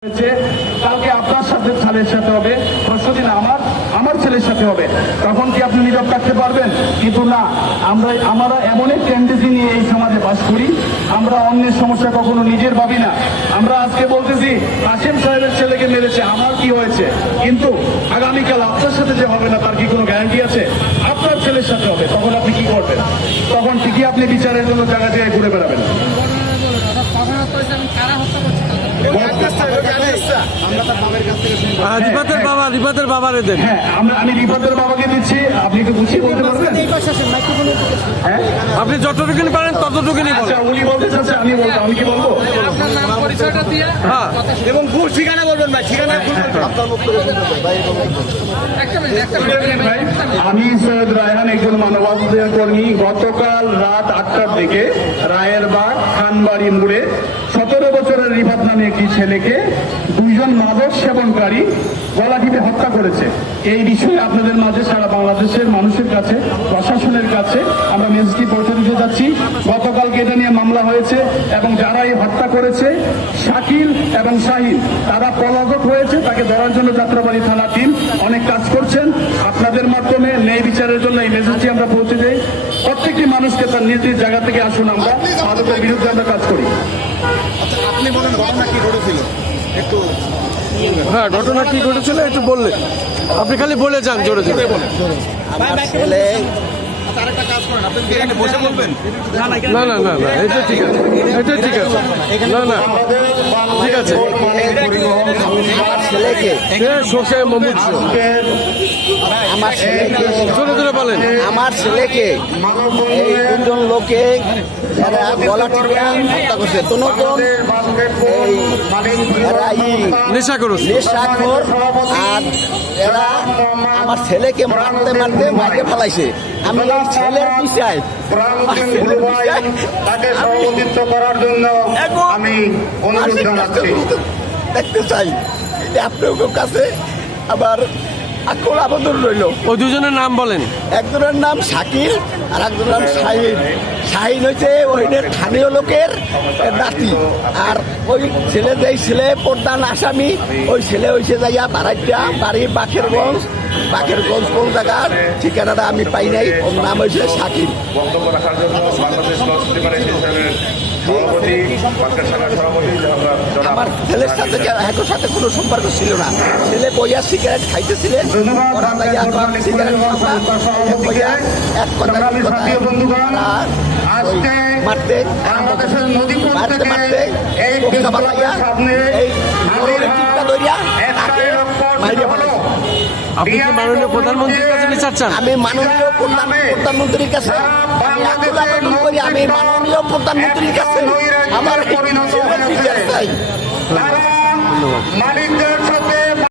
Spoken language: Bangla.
কালকে আপনার সাথে ছেলের সাথে হবে, পরশু দিন আমার ছেলের সাথে হবে, তখন কি আপনি নীরব থাকতে পারবেন? কিন্তু না, আমরা এমন এক টেন্ডেন্সি নিয়ে এই সমাজে বাস করি, আমরা অন্যের সমস্যা কখনো নিজের ভাবি না। আমরা আজকে বলতেছি কাসেম সাহেবের ছেলেকে মেরেছে, আমার কি হয়েছে, কিন্তু আগামীকাল আপনার সাথে যে হবে না তার কি কোনো গ্যারান্টি আছে? আপনার ছেলের সাথে হবে, তখন আপনি কি করবেন? তখন ঠিকই আপনি বিচারের জন্য জায়গায় জায়গায় ঘুরে বেড়াবেন। রিফাতের বাবার দেন। হ্যাঁ, আমি রিফাতের বাবাকে দিচ্ছি, আপনি একটু গুছিয়ে বলতে পারবেন? হ্যাঁ, আপনি যতটুকুনি পারেন ততটুকুনি বলেন। আচ্ছা, উনি বলতে চাচ্ছে, আমি বলবো, আমি কি বলবো? হ্যাঁ, এবং ভুল ঠিকানা বলবেন ভাই, ঠিকানা আমি সৈয়দ রায়হান, একজন মানবাধিকার কর্মী। গতকাল রাত 8টার দিকে রায়েরবাগ খানবাড়ি মোড়ে 17 বছরের রিফাত নামে একটি ছেলেকে দুইজন মাদক সেবনকারী গলা টিপে হত্যা করেছে। এই বিষয়ে আপনাদের মাঝে সারা বাংলাদেশের মানুষের কাছে, প্রশাসনের কাছে আমরা মেসেজটি পৌঁছে দিতে যাচ্ছি। গতকালকে এটা নিয়ে মামলা হয়েছে এবং যারা এই হত্যা করেছে শাকিল এবং শাহিন, তারা পলাতক হয়েছে। তাকে ধরার জন্য যাত্রাবাড়ি থানা টিম অনেক কাজ করছেন। আপনাদের মাধ্যমে ন্যায় বিচারের জন্য এই মেসেজটি আমরা পৌঁছে দেই। প্রত্যেকটি মানুষকে তার নিজ নিজ জায়গা থেকে আসুন, আমরা মাদকের বিরুদ্ধে আমরা কাজ করি। আপনি বলেন ঘটনা কি ঘটেছিল একটু। হ্যাঁ, ঘটনা কি ঘটেছিল একটু বললে, আপনি খালি বলে যান জোরে জোরে। আমার ছেলে আরেকটা কাজ করেন, আপনি এখানে বসে বলবেন। না না না না, এটা ঠিক আছে, এটা ঠিক আছে। না না, ঠিক আছে। আমার ছেলেকে শোকে মমুজ আমার ছেলেকে জোরে জোরে বলেন। আমার ছেলেকে এই দুজন লোকে যারা গলা টিপে হত্যা করছে, তনতন এই এরা নেশা করুন। নেশাখোর, আর এরা আমার ছেলেকে মারতে মারতে মাকে ফেলাইছে। আমি এই ছেলের পিছায় তাকে সভাপতিত্ব করার জন্য আমি অনুরোধ জানাচ্ছি। দেখতে চাই আপনার কাছে আবার আকুল আবেদন রইল। ওই দুজনের নাম বলেন। একজনের নাম শাকিল আর একজনের নাম শাহিন। শাহিন হচ্ছে ওই স্থানীয় লোকের নাতি, আর ওই ছেলে যেই ছেলে প্রধান আসামি, ওই ছেলে হয়েছে যাইয়া বারাইটা বাড়ি বাখেরগঞ্জ কোন জায়গার ঠিকানাটা আমি পাই নাই। ওর নাম হয়েছে শাকিল। বক্তব্য রাখার জন্য বাংলাদেশ সভাপতি আমার ছেলের সাথে একর সাথে কোনো সম্পর্ক ছিল না। ছেলে বইয়া সিগারেট খাইতেছিলেন, মারতে মারতে মারতে আপনি কি মাননীয় প্রধানমন্ত্রীর কাছে বিচার চান? আমি মাননীয় প্রধানমন্ত্রীর কাছে আমি মাননীয় প্রধানমন্ত্রীর কাছে আমার বিচার চাই। মালিকদের